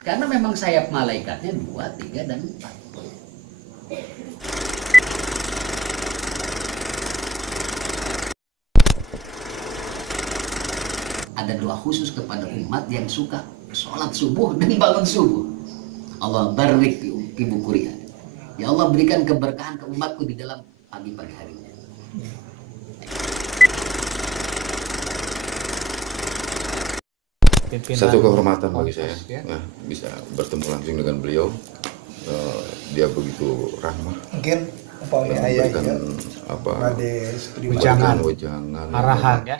Karena memang sayap malaikatnya 2, 3, dan 4. Ada doa khusus kepada umat yang suka sholat subuh dan bangun subuh. Allah barik fi bukuriha. Ya Allah, berikan keberkahan ke umatku di dalam pagi-pagi harinya. Satu kehormatan bagi saya ya, bisa bertemu langsung dengan beliau. Dia begitu ramah, mungkin memberikan wejangan, arahan ya,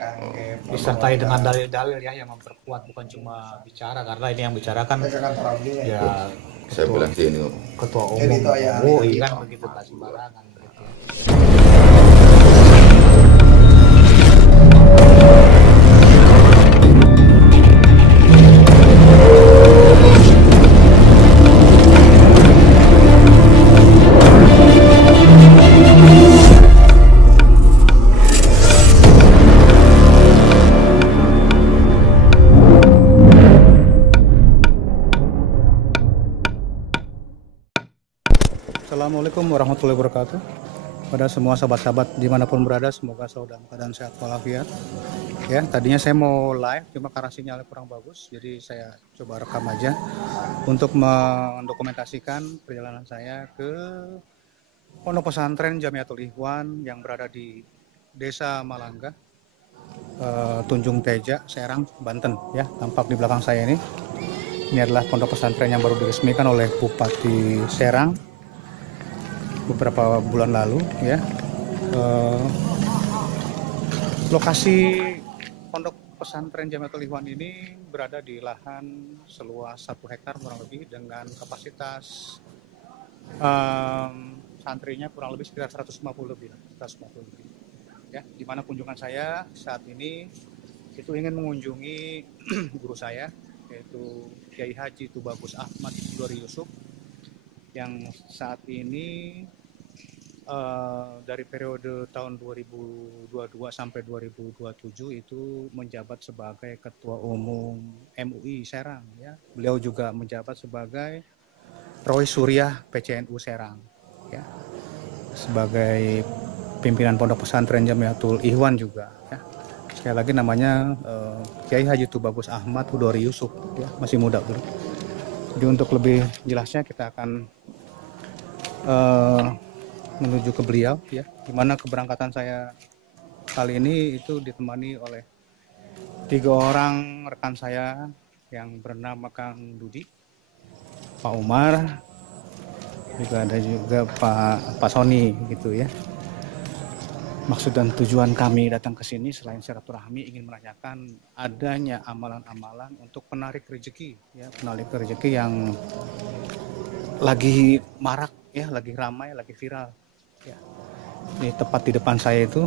disertai dengan dalil-dalil ya yang memperkuat, bukan cuma bicara, karena ini yang bicara kan ya saya bilang sih ini ketua umum MUI kan begitu, tak sembarangan gitu. Assalamualaikum warahmatullahi wabarakatuh. Pada semua sahabat-sahabat dimanapun berada, semoga selalu dalam keadaan sehat walafiat. Ya, tadinya saya mau live, cuma karena sinyalnya kurang bagus, jadi saya coba rekam aja untuk mendokumentasikan perjalanan saya ke Pondok Pesantren Jamiatul Ikhwan yang berada di Desa Malangga, Tunjung Teja, Serang, Banten. Ya, tampak di belakang saya ini. Ini adalah pondok pesantren yang baru diresmikan oleh Bupati Serang beberapa bulan lalu ya. Lokasi pondok pesantren Jamiatul Ikhwan ini berada di lahan seluas 1 hektar kurang lebih, dengan kapasitas santrinya kurang lebih sekitar 150 lebih ya. Dimana kunjungan saya saat ini itu ingin mengunjungi guru saya, yaitu Kiai Haji Tubagus Ahmad Hudori Yusuf, yang saat ini dari periode tahun 2022 sampai 2027 itu menjabat sebagai Ketua Umum MUI Serang ya. Beliau juga menjabat sebagai Roy Surya PCNU Serang ya, sebagai pimpinan Pondok Pesantren Jamiatul Ikhwan juga ya. Sekali lagi namanya Kiai Haji Tubagus Ahmad Hudori Yusuf ya, masih muda bro. Jadi untuk lebih jelasnya kita akan menuju ke beliau ya, dimana keberangkatan saya kali ini itu ditemani oleh 3 orang rekan saya yang bernama Kang Dudi, Pak Umar, juga ada juga Pak Sony gitu ya. Maksud dan tujuan kami datang ke sini selain silaturahmi, ingin menanyakan adanya amalan-amalan untuk penarik rezeki ya, penarik rezeki yang lagi marak ya, lagi ramai, lagi viral ya. Ini tepat di depan saya itu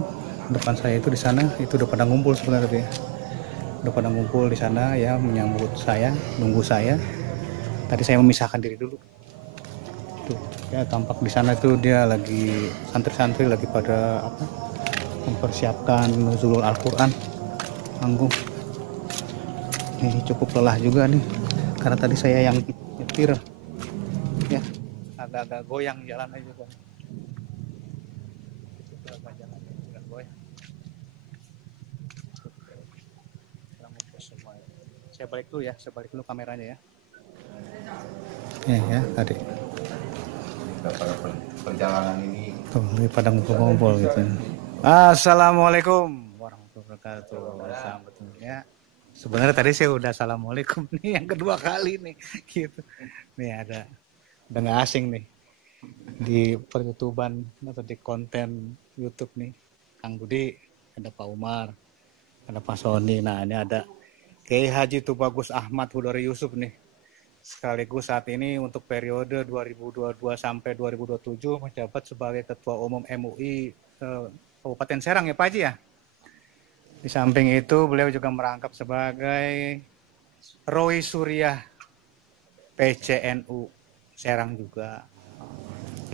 di sana itu udah pada ngumpul sebenarnya ya. Udah pada ngumpul di sana ya, menyambut saya, nunggu saya. Tadi saya memisahkan diri dulu. Tuh, ya tampak di sana itu dia lagi santri-santri lagi pada mempersiapkan nuzulul Al-Qur'an panggung. Ini cukup lelah juga nih karena tadi saya yang nyetir ya, agak-agak goyang jalan aja kan. Saya balik dulu ya, saya balik dulu kameranya ya. Ya tadi. perjalanan ini Tuh, di pada ngumpul-ngumpul gitu. Assalamualaikum warahmatullahi wabarakatuh. Selamat ya. Sebenarnya tadi saya udah assalamualaikum nih yang kedua kali nih gitu. Nih udah nggak asing nih di YouTubean atau di konten YouTube nih. Kang Budi, ada Pak Umar, ada Pak Sony. Nah ini ada Kiai Haji Tubagus Ahmad Hudori Yusuf nih. Sekaligus saat ini untuk periode 2022 sampai 2027 menjabat sebagai Ketua Umum MUI Kabupaten Serang ya Pak Haji ya. Di samping itu beliau juga merangkap sebagai Roy Surya PCNU Serang juga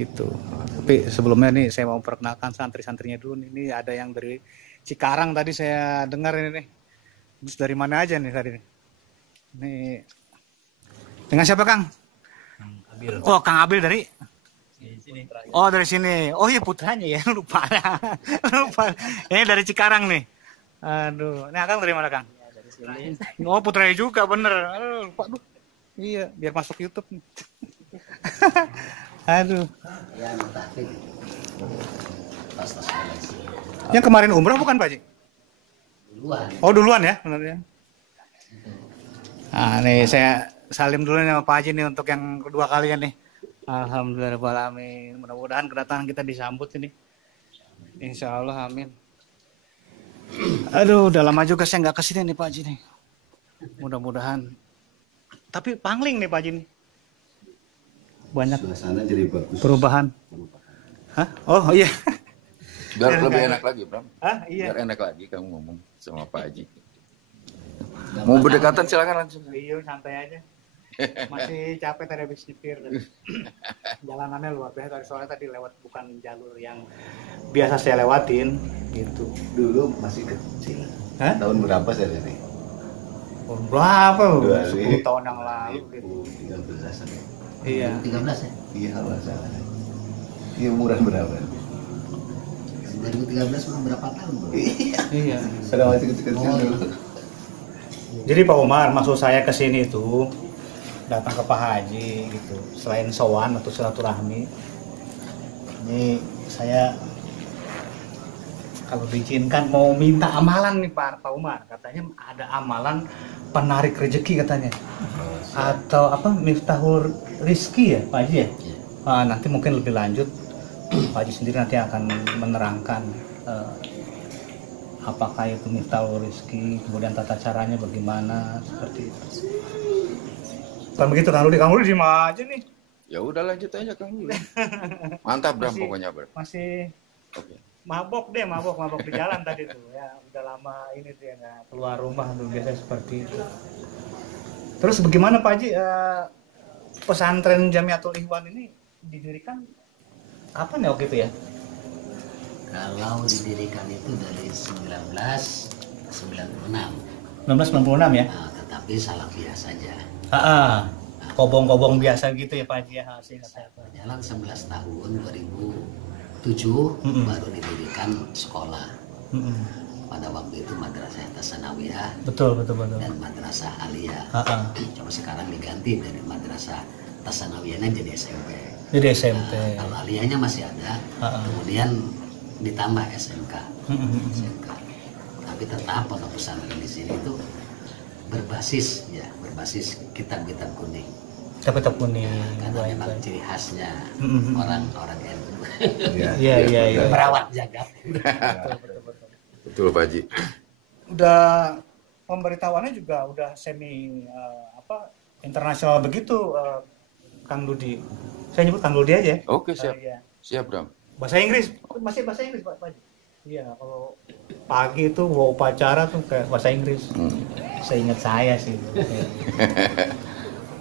gitu. Tapi sebelumnya nih saya mau perkenalkan santri-santrinya dulu. Ini ada yang dari Cikarang tadi saya dengar ini nih. Terus dari mana aja nih tadi nih? Nih Dengan siapa Kang? Oh Kang Abil dari? Oh dari sini. Oh iya putranya ya, lupa. Lupa. Ini dari Cikarang nih. Aduh, ini Kang dari mana Kang? Oh putranya juga bener. Aduh, lupa tuh. Iya, biar masuk YouTube nih. Aduh. Ya, tahfidz. Yang kemarin umrah bukan Pak Haji? Duluan. Oh duluan ya, benar ya. Nah, nih saya salim dulu nih sama Pak Haji nih untuk yang kedua kalinya nih. Alhamdulillahirobbilalamin. Mudah-mudahan kedatangan kita disambut ini. Insya Allah, amin. Aduh, udah lama juga saya nggak kesini nih Pak Haji nih. Mudah-mudahan. Tapi pangling nih Pak Haji nih. Banyak Suasana jadi bagus. perubahan. Hah? Oh iya. Biar lebih enak lagi, Bram. Hah? Iya. Biar enak lagi kamu ngomong sama Pak Haji. Mau berdekatan silakan langsung. Iya, santai aja. Masih capek tadi habis nyetir. Jalanannya luar biasa soalnya tadi lewat bukan jalur yang biasa saya lewatin gitu. Dulu masih kecil. Hah? Tahun berapa saya tadi? Tahun berapa? 10 tahun yang lalu gitu. 2013 an. Iya. 13 ya? Iya kalau nggak salah. Iya umuran berapa? 2013 mah berapa tahun bro? Iya. Pada masih kecil-kecil dulu. Jadi Pak Umar, maksud saya ke sini itu datang ke Pak Haji gitu. Selain sowan atau silaturahmi, ini saya kalau diizinkan mau minta amalan nih Pak Umar. Katanya ada amalan penarik rezeki katanya. Atau apa Miftahul Rizki ya Pak Haji ya? Nanti mungkin lebih lanjut Pak Haji sendiri nanti akan menerangkan apakah itu Miftahul Rizki, kemudian tata caranya bagaimana seperti itu. Kan begitu Kang Rudi di aja nih. Ya udah lanjut aja Kang dulu. Mantap Bram Masih- pokoknya Bram. Masih Oke. mabok di jalan tadi tuh ya, udah lama ini tuh ya nggak keluar rumah tuh biasa seperti itu. Terus bagaimana Pak Haji pesantren Jamiatul Ikhwan ini didirikan kapan ya waktu itu ya? Kalau didirikan itu dari 1996. 1996 ya? Nah, tetapi salafiyah saja. Kobong-kobong biasa gitu ya Pak Haji ya, seingat saya. Berjalan 11 tahun 2007 baru didirikan sekolah. Pada waktu itu madrasah Tasanawiyah Betul. dan madrasah aliyah. Cuma sekarang diganti dari madrasah Tasanawiyahnya jadi SMP. Jadi SMP. Kalau aliyahnya masih ada, kemudian ditambah SMK. SMK. Tapi tetap pondok pesantren di sini itu berbasis kitab-kitab kuning. Tetap kuning. Karena memang ciri khasnya orang-orang NU. Iya. Merawat jagat. Betul Pak Haji. Udah pemberitahuannya juga udah semi internasional begitu Kang Dudi. Saya nyebut Kang Dudi aja. Oke siap. Iya. Siap Bram. Bahasa Inggris, masih bahasa Inggris Pak Haji. Iya, kalau pagi itu mau upacara tuh kayak bahasa Inggris. Seingat saya sih.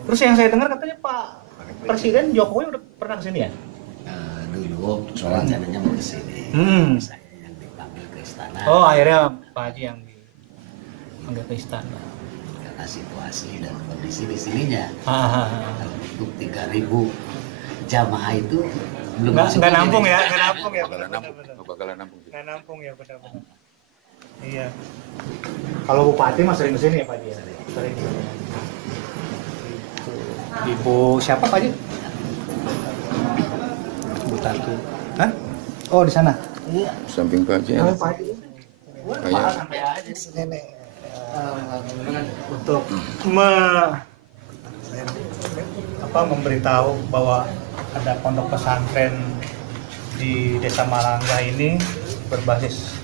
Terus yang saya dengar katanya Pak Presiden Jokowi udah pernah kesini ya? Dulu rencananya mau ke sini. Saya yang dipanggil ke istana. Oh, akhirnya Pak Haji yang dipanggil ke istana. Karena situasi dan kondisi di sininya. Hahaha. Untuk 3.000 jamaah itu belum masuk Nggak lagi nampung nih. ya, nggak nampung ya. Bakalan nampung. benar-benar. Bakalan nampung. Nggak nampung ya, benar-benar. Iya. Kalau Bupati mah sering kesini ya Pak Haji? Sering. Ibu siapa Pak Haji? Bu Tatu. Hah? Oh di sana. Iya. Samping Pak Haji. Oh, Pak Haji. Kayak Sampai aja si nenek. Untuk memberitahu bahwa ada pondok pesantren di Desa Malangga ini berbasis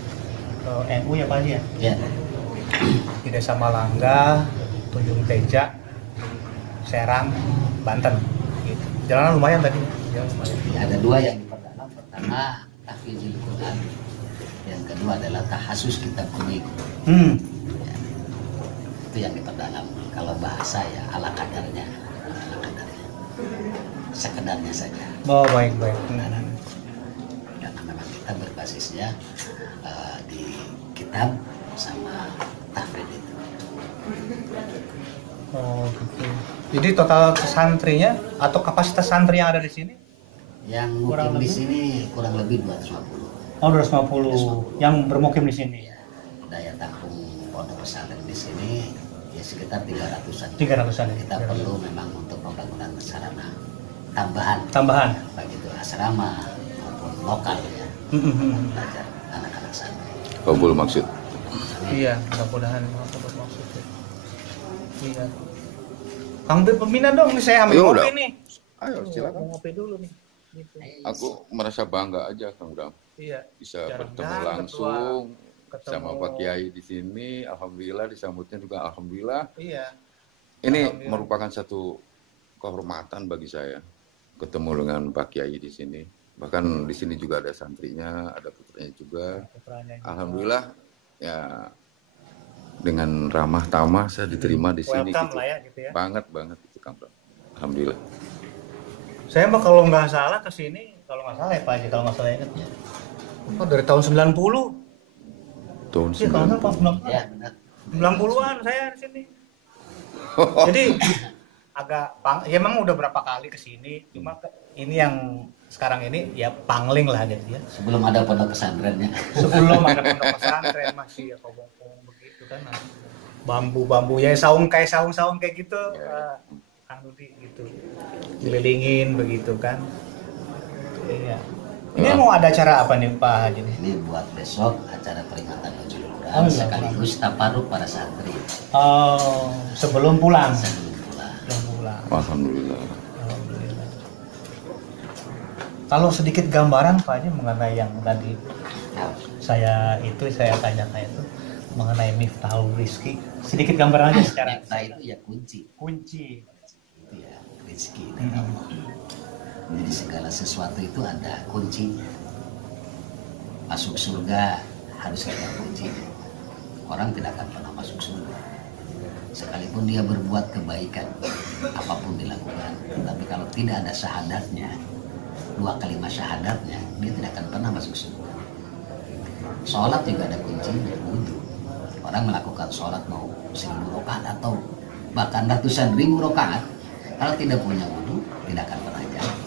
NU ya Pak Haji ya? Ya. Di Desa Malangga, Tunjung Teja, Serang, Banten. Gitu. Jalanan lumayan tadi. Ya, lumayan. Ya, ada dua yang diperdalam. Pertama, tahfidzul Quran. Yang kedua adalah tahasus kitab kuning. Ya. Itu yang diperdalam. Kalau bahasa ya ala kadarnya. Sekedarnya saja. Oh baik. Karena memang kita berbasisnya di kitab sama tahfidz itu. Oh gitu. Jadi total santrinya atau kapasitas santri yang ada di sini? Yang Kurang mukim di lebih? sini kurang lebih 250. Oh, 250 yang bermukim di sini. Ya, daya tampung pondok pesantren di sini ya sekitar 300-an. 300-an ya. Kita perlu memang untuk pembangunan sarana tambahan, Tambahan. baik itu asrama maupun lokal ya, belajar anak-anak santri. Kabul maksud. Iya, mudah-mudahan maksudnya. Iya. Kang Beb pembina dong, nih saya ambil Ayo, kopi udah. nih. Ayo silakan. Mau ngopi dulu nih. Gitu. Aku merasa bangga aja Kang Bram Iya. bisa Jarang-jarang bertemu langsung ketemu. sama Pak Kiai di sini. Alhamdulillah disambutnya juga alhamdulillah. Iya. Ini Alhamdulillah. merupakan satu kehormatan bagi saya ketemu dengan Pak Kiai di sini. Bahkan di sini juga ada santrinya, ada putranya juga. Putranya juga. Alhamdulillah ya dengan ramah tamah saya diterima di sini Welcome gitu. lah ya gitu ya. Banget itu Kang Bram. Alhamdulillah. Saya mah kalau nggak salah ke sini, kalau nggak salah ya Pak Haji, kalau nggak salah ingat. Oh, dari tahun 90. Tahun Iya, kalau nggak salah tahun 90. Ya benar. 90-an saya di sini. Jadi agak ya emang udah berapa kali ke sini, cuma ini yang sekarang ini ya pangling lah gitu ya. Sebelum ada pondok pesantrennya. Sebelum ada pondok pesantren masih ya kobong-kobong begitu kan. Bambu-bambu ya saung kayak gitu. Kang Rudi gitu. Dililingin begitu kan. Iya. Ini mau ada acara apa nih Pak Haji nih? Ini buat besok acara peringatan Nuzulul Quran Oh, iya. sekaligus taparuk para santri Oh, sebelum pulang. sebelum pulang. Sebelum pulang. Alhamdulillah. Alhamdulillah. Kalau sedikit gambaran Pak Haji mengenai yang tadi saya tanyakan itu mengenai Miftahul Rizki. Sedikit gambaran aja secara Kita itu ya kunci itu ya rezeki dari Allah. Jadi segala sesuatu itu ada kuncinya. Masuk surga harus ada kuncinya. Orang tidak akan pernah masuk surga sekalipun dia berbuat kebaikan apapun dilakukan, tapi kalau tidak ada syahadatnya, 2 kalimat syahadatnya, dia tidak akan pernah masuk surga. Sholat juga ada kuncinya, wudhu. Orang melakukan sholat mau 1000 rakaat atau bahkan ratusan ribu rakaat, kalau tidak punya wudhu tidak akan pernah jalan.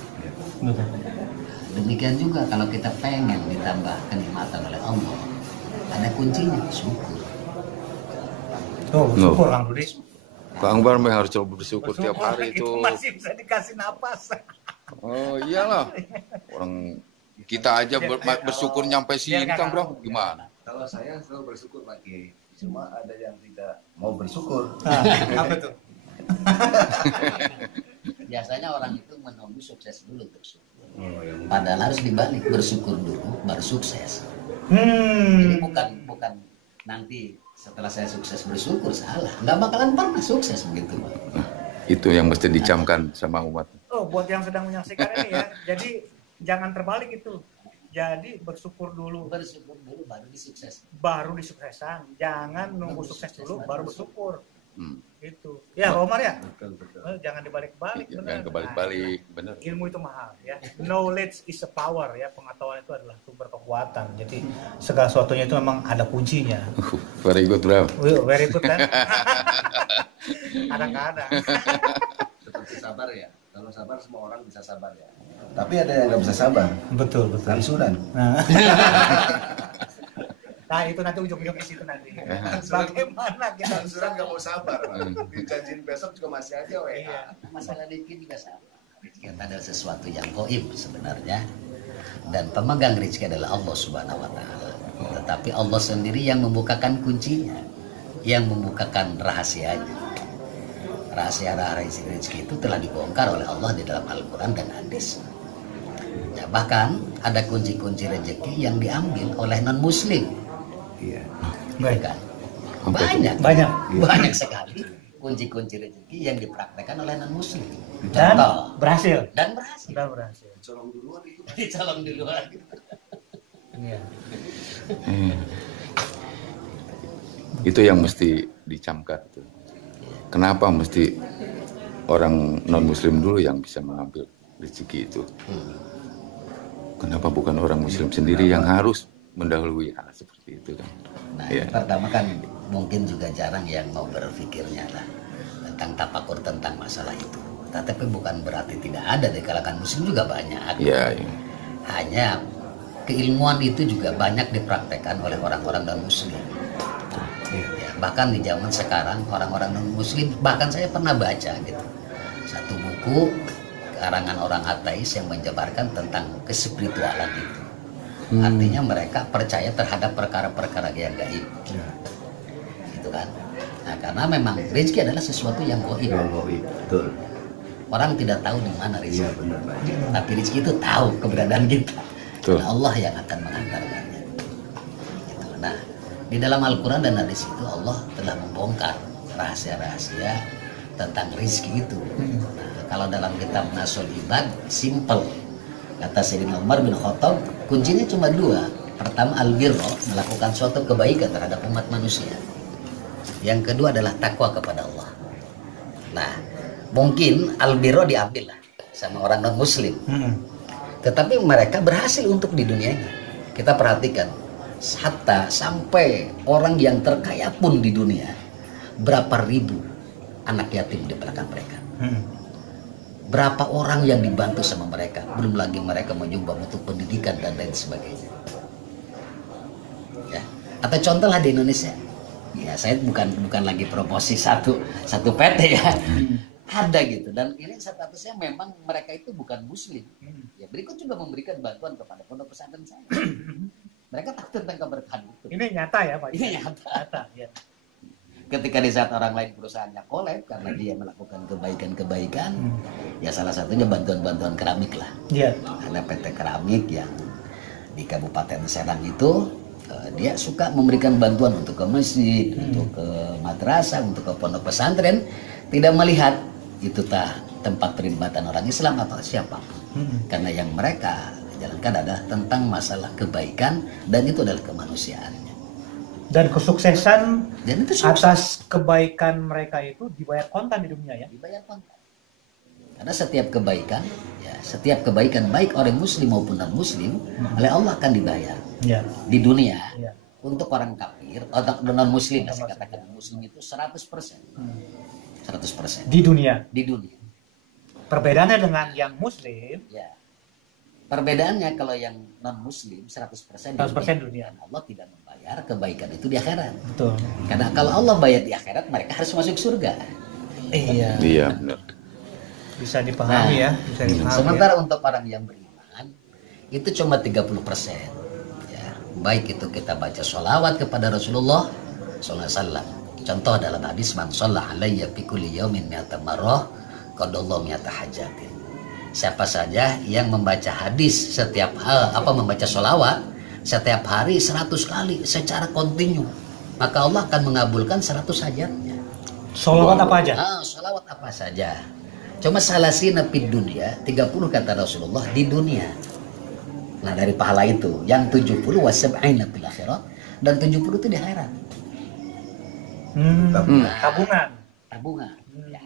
Demikian juga kalau kita pengen ditambah kenikmatan oleh Allah, ada kuncinya, syukur. Oh, syukur Kang Rudi. Kang Bram harus coba bersyukur tiap hari itu. Masih bisa dikasih napas. Oh iyalah. Orang kita aja bersyukur nyampe sini Kang Bram gimana? Kalau saya selalu bersyukur Pak Kiai. Cuma ada yang tidak mau bersyukur. Nah, apa tuh? Biasanya orang itu menunggu sukses dulu untuk syukur. Oh, ya. Padahal harus dibalik, bersyukur dulu baru sukses. Hmm. Jadi bukan nanti setelah saya sukses bersyukur, salah. Nggak bakalan pernah sukses begitu. Itu yang mesti dicamkan sama umat. Oh, buat yang sedang menyaksikan ini ya. Jadi jangan terbalik itu. Jadi bersyukur dulu, Bersyukur dulu baru disukses. baru disuksesan. Jangan nunggu sukses dulu, baru bersyukur. Gitu. Hmm. Ya, Romar ya. Betul, betul. Jangan dibalik-balik. benar. Jangan kebalik-balik, bener. Nah, ilmu itu mahal ya. Knowledge is a power ya. Pengetahuan itu adalah sumber kekuatan. Jadi segala sesuatunya itu memang ada kuncinya. Very good Bram. Very good kan? Kadang-kadang. Seperti sabar ya. Kalau sabar semua orang bisa sabar ya. Tapi ada yang nggak bisa sabar. Betul, betul. Samsunan. Nah, itu nanti ujung-ujung di situ nanti. Bagaimana kita bisa Samsunan nggak mau sabar. Dijanjiin besok juga masih aja WA. Iya. Masalah rezeki juga sama. Rezeki adalah sesuatu yang gaib sebenarnya, dan pemegang rezeki adalah Allah Subhanahu wa taala. Tetapi Allah sendiri yang membukakan kuncinya, yang membukakan rahasianya. Rahasia rezeki itu telah dibongkar oleh Allah di dalam Al-Quran dan hadis. Ya, bahkan ada kunci-kunci rezeki yang diambil oleh non-muslim. Iya. baik. Kan? Banyak sekali kunci-kunci rezeki yang dipraktekkan oleh non-muslim. Dan Contoh. berhasil. Dan berhasil. Dan berhasil. Colong duluan itu. Dicolong duluan. Iya. Itu yang mesti dicamkan tuh. Kenapa mesti orang non muslim dulu yang bisa mengambil rezeki itu? Kenapa bukan orang muslim sendiri yang harus mendahului hal seperti itu kan? Nah, Ya. pertama kan mungkin juga jarang yang mau berpikirnya lah. tentang tafakur tentang masalah itu. Tetapi bukan berarti tidak ada, di kalangan muslim juga banyak. Ya, ya. Hanya keilmuan itu juga banyak dipraktekkan oleh orang-orang non muslim. Ya, bahkan di zaman sekarang orang-orang non muslim, bahkan saya pernah baca gitu satu buku karangan orang ateis yang menjabarkan tentang kespiritualan itu. Artinya mereka percaya terhadap perkara-perkara yang gaib. Gitu kan. Nah, karena memang rezeki adalah sesuatu yang gaib. Betul. Orang tidak tahu di mana rezeki. Iya benar Pak. Tapi rezeki itu tahu keberadaan kita. Betul. Dan Allah yang akan mengantarkannya. Gitu. Nah, di dalam Al-Quran dan hadis itu Allah telah membongkar rahasia-rahasia tentang rezeki itu. Nah, kalau dalam kitab Nasul Ibad, simple. Kata Sayyidina Umar bin Khattab, kuncinya cuma dua. Pertama, al-birra, melakukan suatu kebaikan terhadap umat manusia. Yang kedua adalah takwa kepada Allah. Nah, mungkin al-birra diambil lah sama orang non muslim. Tetapi mereka berhasil untuk di dunianya. Kita perhatikan, hatta sampai orang yang terkaya pun di dunia, berapa ribu anak yatim di belakang mereka. Berapa orang yang dibantu sama mereka, belum lagi mereka menyumbang untuk pendidikan dan lain sebagainya. Ya. Atau contoh lah di Indonesia, ya saya bukan lagi promosi satu PT ya, ada gitu. Dan ini statusnya memang mereka itu bukan muslim. Ya, berikut juga memberikan bantuan kepada pondok pesantren saya. Mereka tahu tentang keberkahan itu. Ini nyata ya Pak? Ini nyata. Ya. Ketika di saat orang lain perusahaannya kolab karena dia melakukan kebaikan-kebaikan, ya salah satunya bantuan-bantuan keramik lah. Iya. Ada PT Keramik yang di Kabupaten Serang itu dia suka memberikan bantuan untuk ke masjid, untuk ke madrasah, untuk ke pondok pesantren, tidak melihat itu tempat peribadatan orang Islam atau siapa. Karena yang mereka jalankan adalah tentang masalah kebaikan dan itu adalah kemanusiaan. Dan kesuksesan Dan itu sukses. atas kebaikan mereka itu dibayar kontan di dunia ya. Dibayar kontan. Karena setiap kebaikan baik orang muslim maupun non muslim oleh Allah akan dibayar Ya. di dunia. Ya. Untuk orang kafir atau non muslim, saya katakan muslim itu 100%. 100% Di dunia. di dunia. Perbedaannya dengan yang muslim, Ya. Perbedaannya kalau yang non muslim 100% 100% dunia. Dan Allah tidak membayar kebaikan itu di akhirat. betul. Karena kalau Allah bayar di akhirat, mereka harus masuk surga. Iya. Iya, benar. Bisa dipahami ya, bisa dipahami. Sementara untuk orang yang beriman itu cuma 30%. Ya, baik itu kita baca sholawat kepada Rasulullah SAW. Contoh dalam hadis, man sholla alayya fi kulli yaumin mi'ata marrah qadallahu mi'ata hajatin. Siapa saja yang membaca hadis setiap membaca sholawat setiap hari 100 kali secara kontinu, maka Allah akan mengabulkan 100 hajatnya. Sholawat apa aja? Sholawat apa saja. Cuma salasina fid dunya, 30 kata Rasulullah di dunia. Nah, dari pahala itu yang 70 wasab'ina fil akhirat dan 70 itu di akhirat. Tabungan. Tabungan. Ya.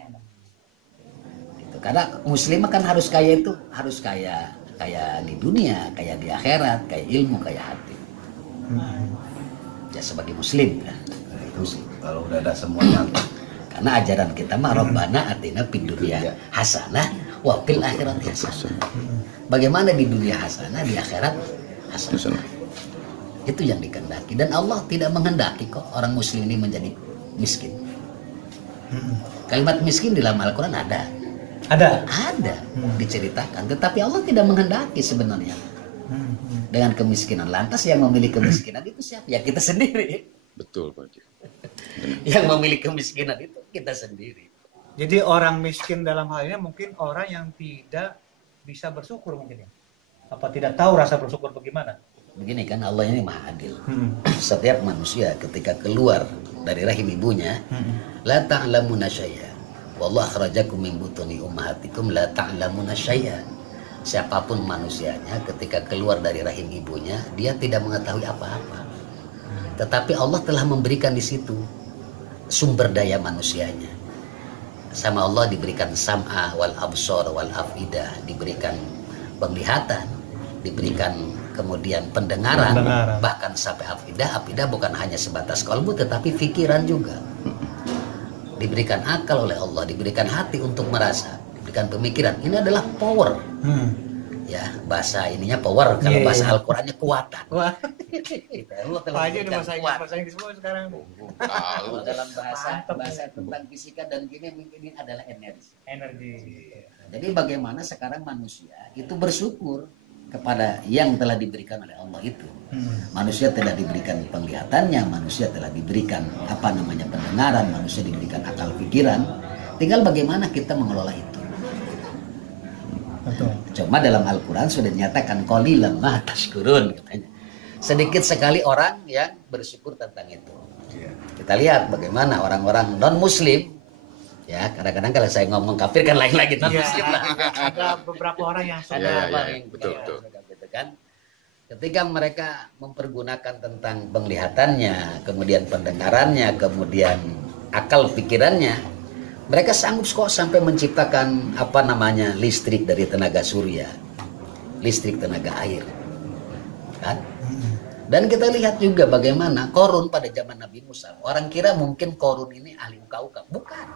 Gitu. Karena muslim kan harus kaya itu, harus kaya di dunia, kaya di akhirat, kaya ilmu, kaya hati. Ya sebagai muslim ya. Itu sih kalau udah ada semuanya. Karena ajaran kita mah Rabbana atina fid dunya hasanah wa fil akhirati hasanah. Bagaimana di dunia hasanah, di akhirat hasanah. Itu yang dikehendaki dan Allah tidak menghendaki kok orang muslim ini menjadi miskin. Kalimat miskin di dalam Al-Quran ada. Ada diceritakan, tetapi Allah tidak menghendaki sebenarnya dengan kemiskinan. Lantas yang memiliki kemiskinan itu siapa? Ya kita sendiri. Betul, Pak Haji. Yang memiliki kemiskinan itu kita sendiri. Jadi orang miskin dalam hal ini mungkin orang yang tidak bisa bersyukur mungkin ya. Apa tidak tahu rasa bersyukur bagaimana? Begini kan, Allah ini maha adil. Setiap manusia ketika keluar dari rahim ibunya, la ta'lamuna syai'a. Wallahu akhrajakum min butuni ummahatikum la ta'lamuna syai'a. Siapapun manusianya ketika keluar dari rahim ibunya, dia tidak mengetahui apa-apa. Tetapi Allah telah memberikan di situ sumber daya manusianya. Sama Allah diberikan sam'a wal absor wal afidah, diberikan penglihatan, diberikan kemudian pendengaran, bahkan sampai afidah bukan hanya sebatas kalbu tetapi pikiran juga. diberikan akal oleh Allah, diberikan hati untuk merasa, diberikan pemikiran. Ini adalah power. Ya, bahasa ininya power, kalau Iya, bahasa iya. Al-Qur'annya kekuatan. Wah, Gitu. Allah telah Pak Haji memberikan udah kuat. bahasa Inggris semua sekarang. Kalau dalam bahasa Mantap. tentang fisika dan kimia ini adalah energi. Energi. Jadi bagaimana sekarang manusia itu bersyukur kepada yang telah diberikan oleh Allah itu. Manusia telah diberikan penglihatannya, manusia telah diberikan pendengaran, manusia diberikan akal pikiran. Tinggal bagaimana kita mengelola itu. Betul. Cuma dalam Al-Quran sudah dinyatakan qalilan ma tashkurun katanya. Sedikit sekali orang yang bersyukur tentang itu. Kita lihat bagaimana orang-orang non muslim, ya kadang-kadang kalau saya ngomong kafir kan lain lagi non muslim lah. Ada beberapa orang yang Ada Iya, apa iya, yang betul, ya, betul. gitu kan. Ketika mereka mempergunakan tentang penglihatannya, kemudian pendengarannya, kemudian akal pikirannya, mereka sanggup kok sampai menciptakan listrik dari tenaga surya, listrik tenaga air, kan? Dan kita lihat juga bagaimana Korun pada zaman Nabi Musa. Orang kira mungkin Korun ini ahli uka-uka, bukan.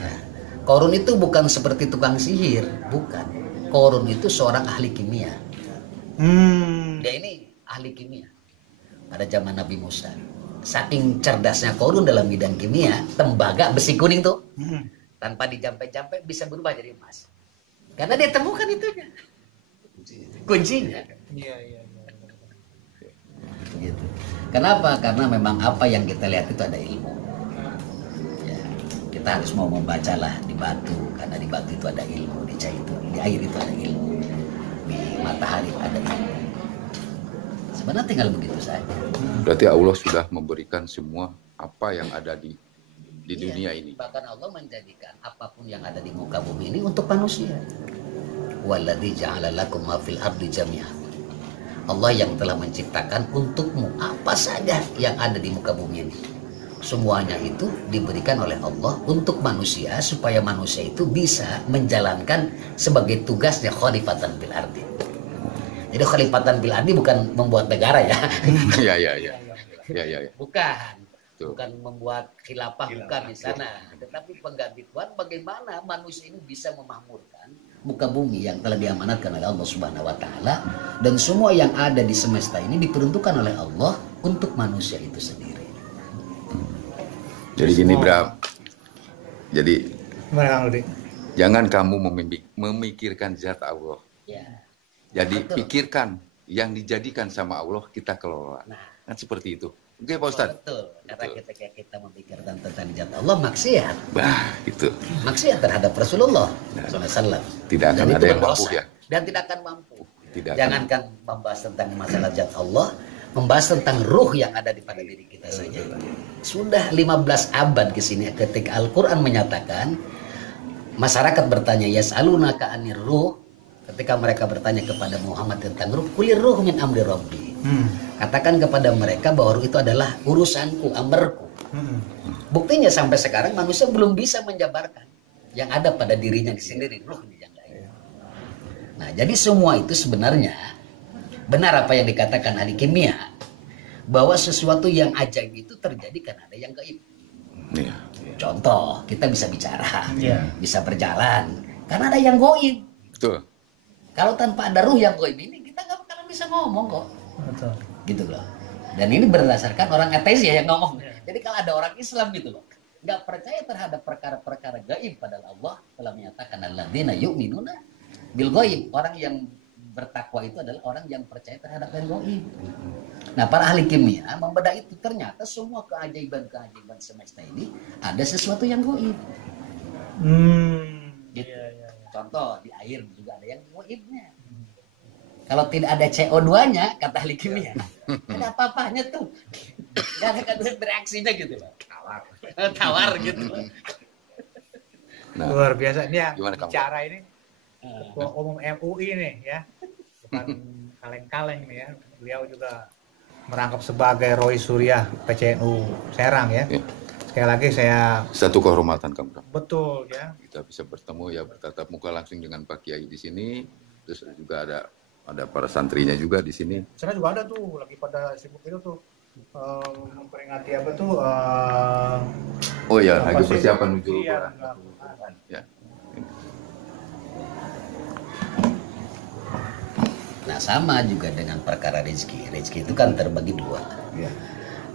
Nah, Korun itu bukan seperti tukang sihir, bukan. Korun itu seorang ahli kimia. Dia ini ahli kimia pada zaman Nabi Musa. Saking cerdasnya Korun dalam bidang kimia, tembaga besi kuning tuh tanpa dijampe-jampe bisa berubah jadi emas. Karena dia temukan itunya, kuncinya. Iya. Gitu. Kenapa? Karena memang apa yang kita lihat itu ada ilmu. Ya, kita harus mau membacalah di batu, karena di batu itu ada ilmu, di air itu ada ilmu, di matahari ada ilmu. Sebenarnya tinggal begitu saja. Berarti Allah sudah memberikan semua apa yang ada di dunia ini. Bahkan Allah menjadikan apapun yang ada di muka bumi ini untuk manusia. Walladzi ja'ala lakum ma fil ardi jami'an. Allah yang telah menciptakan untukmu apa saja yang ada di muka bumi ini. Semuanya itu diberikan oleh Allah untuk manusia supaya manusia itu bisa menjalankan sebagai tugasnya khalifatan bil ardi. Jadi khalifatan bil ardi bukan membuat negara ya. Ya. Bukan. Tuh. Bukan membuat khilafah bukan di sana. Tetapi pengganti Tuhan bagaimana manusia ini bisa memakmurkan muka bumi yang telah diamanatkan oleh Allah Subhanahu wa taala, dan semua yang ada di semesta ini diperuntukkan oleh Allah untuk manusia itu sendiri. Jadi gini, Bram. Jadi Gimana Kang Rudi? jangan kamu memikirkan zat Allah. Ya. Jadi Betul. pikirkan yang dijadikan sama Allah kita kelola. Nah, Kan seperti itu. Oke Pak Ustadz? betul. Karena Betul. ketika kita memikirkan tentang zat Allah, maksiat. Bah, itu. Maksiat terhadap Rasulullah SAW. Tidak akan Dan ada itu yang mampu berdosa. ya. Dan tidak akan mampu. Tidak akan. Jangankan membahas tentang masalah zat Allah, membahas tentang ruh yang ada di pada diri kita saja. Sudah 15 abad ke sini ketika Al-Quran menyatakan, masyarakat bertanya, yas'alunaka anir ruh, ketika mereka bertanya kepada Muhammad tentang ruh, kulir ruh min amri rabbi. Katakan kepada mereka bahwa ruh itu adalah urusanku, amrku. Buktinya sampai sekarang manusia belum bisa menjabarkan yang ada pada dirinya sendiri, ruhnya yang lain. Nah, jadi semua itu sebenarnya benar apa yang dikatakan ahli kimia, bahwa sesuatu yang ajaib itu terjadi karena ada yang gaib. Iya. Contoh, kita bisa bicara, Iya. bisa berjalan, karena ada yang gaib. Betul. Kalau tanpa ada ruh yang gaib ini, kita nggak bakalan bisa ngomong kok. Betul. Gitu loh. Dan ini berdasarkan orang ateis ya yang ngomong. Jadi kalau ada orang Islam gitu loh, nggak percaya terhadap perkara-perkara gaib, padahal Allah telah menyatakan alladzina yu'minuna bil ghaib. Orang yang bertakwa itu adalah orang yang percaya terhadap yang gaib. Nah, para ahli kimia membedah itu, ternyata semua keajaiban-keajaiban semesta ini ada sesuatu yang gaib. Gitu. Iya. Contoh, di air juga ada yang gaibnya. Kalau tidak ada CO2-nya, kata ahli kimia, ada apa-apanya tuh. Gak ada bereaksinya gitu loh. Tawar gitu. Nah, Luar biasa. Ini yang Gimana kamu? bicara ini Ketua Umum MUI nih ya. Bukan kaleng-kaleng nih ya. Beliau juga merangkap sebagai Roy Surya PCNU Serang ya. Iya. Sekali lagi saya satu kehormatan kamu, Bram. betul ya. Kita bisa bertemu ya, bertatap muka langsung dengan Pak Kiai di sini. Terus juga ada para santrinya juga di sini. Sana juga ada tuh lagi pada sibuk itu tuh memperingati apa tuh? Oh ya, Apa lagi sih? persiapan menuju Iya, Lebaran. Ya. Nah sama juga dengan perkara rezeki. Rezeki itu kan terbagi dua. Iya.